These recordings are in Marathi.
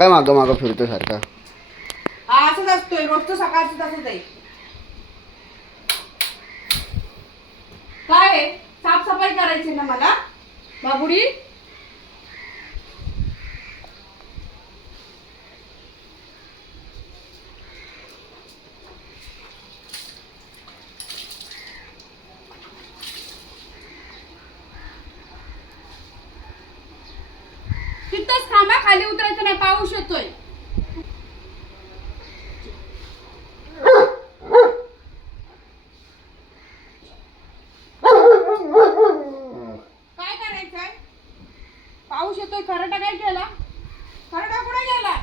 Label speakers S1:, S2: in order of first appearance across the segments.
S1: काय मागं मागं फिरतो सारखा.
S2: हा असंच असतोय रोजचं सकाळचं तसंच आहे. काय आहे? साफसफाई करायची ना मला? बाबुडी तिथंच थांबा खाली उतरायचं नाही पाऊस येतोय. काय करायचंय? पाऊस येतोय खरटा काय केला? खरटा कुठे गेला?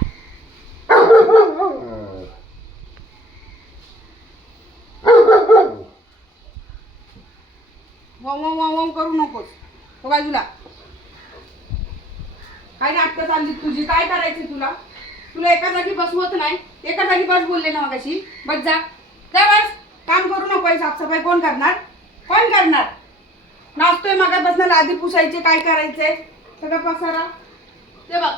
S2: वम वम वम करू नकोस. हो तो बाजूला काय नाटकं चालली तुझी? काय करायची तुला? तुला एका जागी बसवत नाही. एका जागी बस बोलले ना मगाशी. बस जा. जा बस. काम करू नको साफसफाई कोण करणार? कोण करणार? नाचतोय मागा बसणार आधी पुसायचे काय करायचंय सगळं पसारा. ते बघ.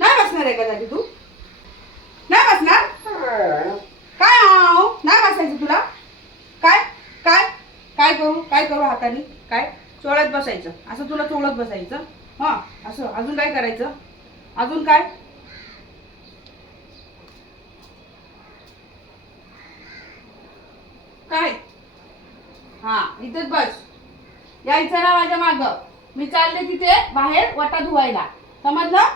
S2: नाही बसणार एका जागी तू नाही बसणार काय आव? नाही बसायचं तुला काय काय काय करू काय करू हाताने काय? चोळत बसायचं. असं तुला चोळत बसायचं. हा? असं. अजून काय करायचं? अजून काय? काय? हा. इथेच बस. यायचं ना माझ्या माग. मी चालले तिथे बाहेर वटा धुवायला. समजलं?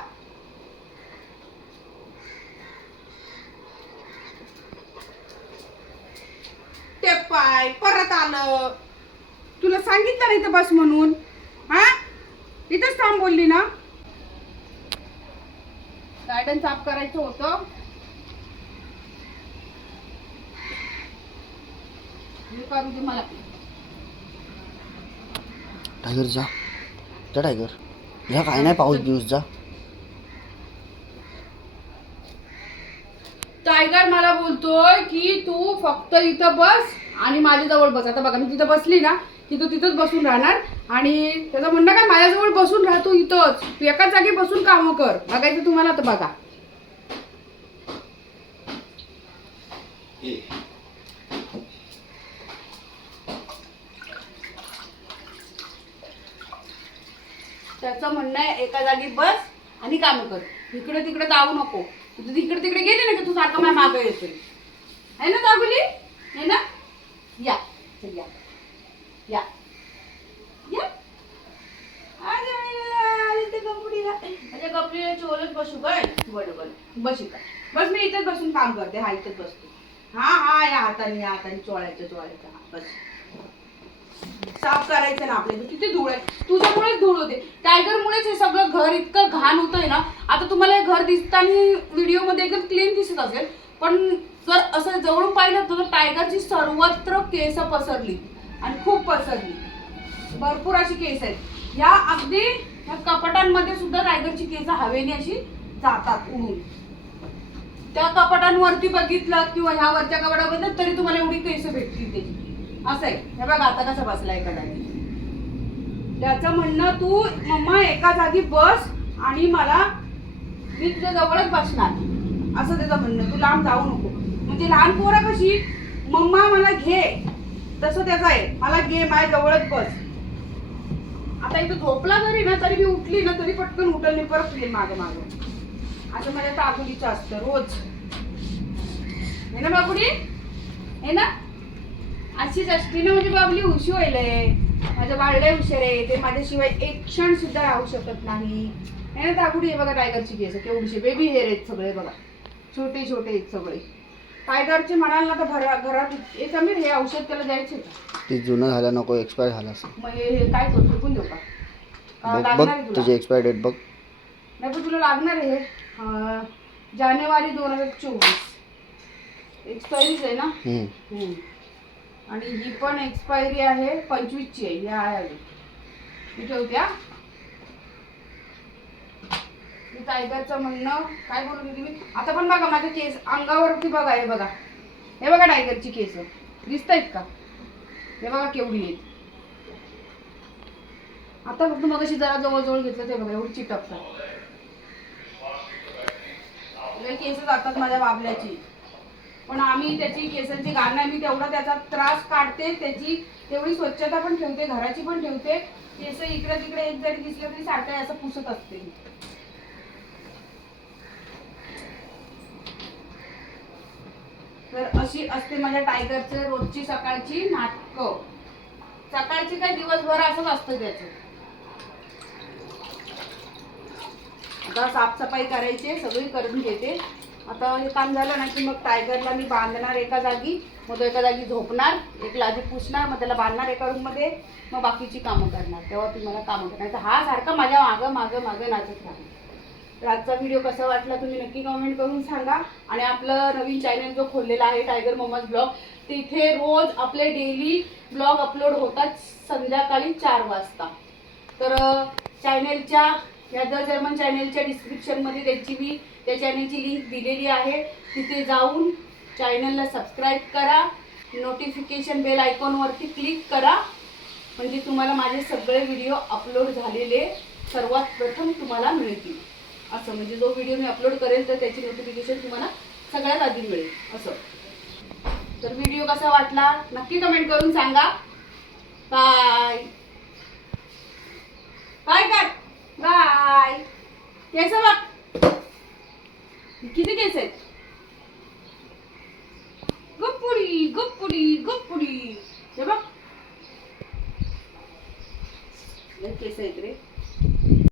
S2: ते पाय परत आलं. तुला सांगितलं नाही तर बस म्हणून. हा? इथंच थांब बोलली ना. गार्डन साफ करायचं होतं. करू दे मला.
S1: टायगर जा. जा टायगर. जा काय नाही पाऊस दिवस जा.
S2: टायगर मला बोलतोय की तू फक्त इथं बस आणि माझ्याजवळ बस. आता बघा मी तिथं बसली ना की तू तिथंच बसून राहणार आणि त्याचं म्हणणं काय माझ्याजवळ बसून राहतो इथंच. तू एकाच जागी बसून कामं कर. बघायचं तुम्हाला तर बघा. त्याचं म्हणणं आहे एका जागी बस आणि कामं कर. इकडे तिकडे जाऊ नको. तू तिकडे तिकडे गेली ना की तू सारखं माझ्या मागं येतोय. है ना दाबुली है ना? या. चल या. या या चोलच बसू काय? मी इथेच बसून काम करते. हा इथेच बसते. हा हा या हाताने या हाताने चोळायचं चोळायचं. हा बस. साफ करायचं ना आपल्या. किती धूळ आहे. तुझ्यामुळेच धूळ होते. टायगरमुळेच हे सगळं घर इतकं घाण होतंय ना. आता तुम्हाला हे घर दिसताना व्हिडिओमध्ये एकदम क्लीन दिसत असेल. पण जर असं जवळून पाहिलं तर टायगरची सर्वत्र केस पसरली. आणि खूप पसरली. भरपूर अशी केस आहेत. या अगदी या कपाटांमध्ये सुद्धा रायगडची केस हवेने अशी जातात उडून. त्या कपाटांवरती बघितलं किंवा ह्या वरच्या कपाटाबद्दल तरी तुम्हाला एवढी केस भेटतील त्याची. असं आहे. हे बघा आता कसा बसलाय कडाने त्याचं म्हणणं तू मम्मा एका जागी बस आणि मला मी तुझ्या जवळच बसणार. असं त्याचं म्हणणं. तू लांब जाऊ नको. म्हणजे लहान पोरं कशी? मम्मा मला घे. तसं त्याचं आहे. मला घे आहे जवळच बस. आता इथं झोपला जरी ना तरी मी उठली ना तरी पटकन उठल मी परत येईल मागं मागं. असं माझ्या ताकुलीचं असतं रोज. हे ना बाबुडी? हे ना? अशीच असती ना म्हणजे बाबली उशी व्हायलंय माझं बाळ हुशार आहे. ते माझ्याशिवाय एक क्षण सुद्धा राहू शकत नाही. हे ना ताकुडी हे बघा टायगरची केस केवढीशी बेबी हेअर आहेत सगळे बघा. छोटे छोटे आहेत सगळे. टायगरचे म्हणाल ना तर भरा घरात हे समीर हे औषध त्याला द्यायचे.
S1: ते जुनं झालं नको एक्सपायर झालं असं.
S2: मग हे हे काय करू? फेकून देऊ का? का
S1: बघ
S2: लागणार
S1: बघ
S2: आहे तुला?
S1: तुझी एक्सपायर डेट बघ.
S2: नाही पण तुला लागणार आहे हे. अं, जानेवारी दोन हजार चोवीस. एक्सपायरीच आहे ना?
S1: हम्म.
S2: हम्म. आणि ही पण एक्सपायरी आहे पंचवीसची आहे ही आहे अजून मी ठेवते हा? मी टायगरचं म्हणणं काय बोलू मी? आता पण बघा माझे केस अंगावरती बघा हे बघा. हे बघा टायगरची केस. दिसत आहेत का? हे बघा केवढी आहेत. आता फक्त मग जरा जवळजवळ घेतलं ते बघा एवढी चिटकतात. लय केस जातात माझ्या बाबल्याची. पण आम्ही त्याची केसांची गाणं मी तेवढा त्याचा त्रास काढते त्याची तेवढी स्वच्छता पण ठेवते घराची पण ठेवते. केस इकडे तिकडे एक जरी दिसलं तरी सारखं असं पुसत असते. तर अशी असते माझ्या टायगरचे रोजची सकाळची नाटकं. सकाळची काय दिवसभर असंच असतं त्याचं. आता साफसफाई करायची सगळी करून घेते. आता हे काम झालं ना की मग टायगरला मी बांधणार एका जागी मग तो एका जागी झोपणार एक लादी पुसणार मग त्याला बांधणार एका रूममध्ये मग बाकीची कामं करणार. तेव्हा ती मला कामं करणार. तर हा सारखा माझ्या मागं मागं मागं नाचत राहणार तर आजचा व्हिडिओ कसा वाटला तुम्ही नक्की कमेंट करून सांगा. आणि आपलं नवीन चॅनल जो खोललेला आहे टायगर मोमज ब्लॉग तिथे रोज आपले डेली ब्लॉग अपलोड होतात संध्याकाळी चार वाजता. तर चॅनेलच्या या द जर्मन चॅनेलच्या डिस्क्रिप्शनमध्ये त्याची मी त्या चॅनेलची लिंक दिलेली आहे. तिथे जाऊन चॅनलला सबस्क्राईब करा. नोटिफिकेशन बेल आयकॉनवरती क्लिक करा. म्हणजे तुम्हाला माझे सगळे व्हिडिओ अपलोड झालेले सर्वात प्रथम तुम्हाला मिळतील. असं म्हणजे जो व्हिडिओ मी अपलोड करेल तर त्याची नोटिफिकेशन तुम्हाला सगळ्यात आधी मिळेल असं. तर व्हिडिओ कसा वाटला नक्की कमेंट करून सांगा. बाय बाय काय बाय केस बघ. किती केस आहेत? गप्पुडी गप्पुडी गप्पुडी. हे बघ. केस आहेत रे.